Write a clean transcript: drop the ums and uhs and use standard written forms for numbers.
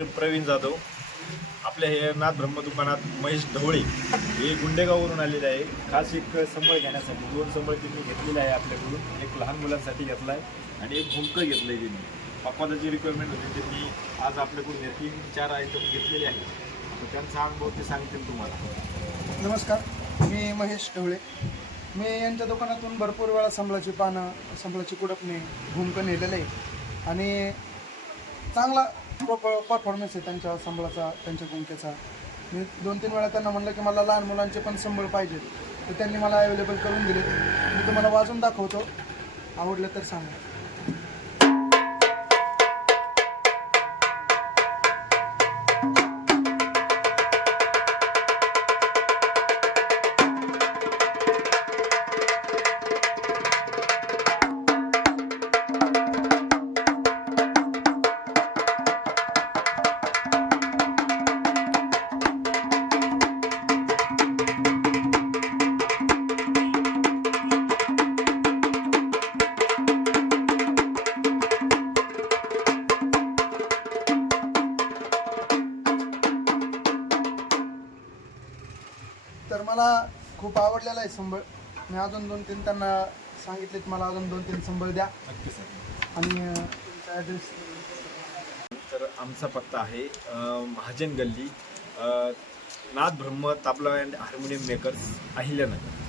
प्रवीण जाधव आपल्या हे नाथ ब्रह्म दुकानात महेश ढवळे हे गुंडेगाववरून आलेले आहे. खास एक संबळ घेण्यासाठी 2 संबळ त्यांनी घेतलेले आहे आपल्याकडून. एक लहान मुलांसाठी घेतला आहे आणि एक भुंकं घेतलं आहे त्यांनी. पप्पाचं जी रिक्वायरमेंट होती त्यांनी आज आपल्याकडून 3-4 आयटम घेतलेले आहेत. तर त्यांचा अनुभव ते सांगतील तुम्हाला. नमस्कार, मी महेश ढवळे. मी यांच्या दुकानातून भरपूर वेळा संबळाची पानं, संबळाची कुडपणे, भूमकं नेलेलं आहे आणि चांगला परफॉर्मन्स आहे त्यांच्या संबळाचा, त्यांच्या भूमक्याचा. मी 2-3 वेळा त्यांना म्हणलं की मला लहान मुलांचे पण संबळ पाहिजेत, तर त्यांनी मला अवेलेबल करून दिले. मी तुम्हाला वाजून दाखवतो, आवडलं तर सांगा. तर मला खूप आवडलेला आहे संबळ. मी अजून 2-3 त्यांना सांगितले की मला अजून 2-3 संबळ द्या. नक्की सर. आणि तुमचा ॲड्रेस? तर आमचा पत्ता आहे महाजन गल्ली, Nath Brahma tabla and harmonium makers, Ahilyanagar.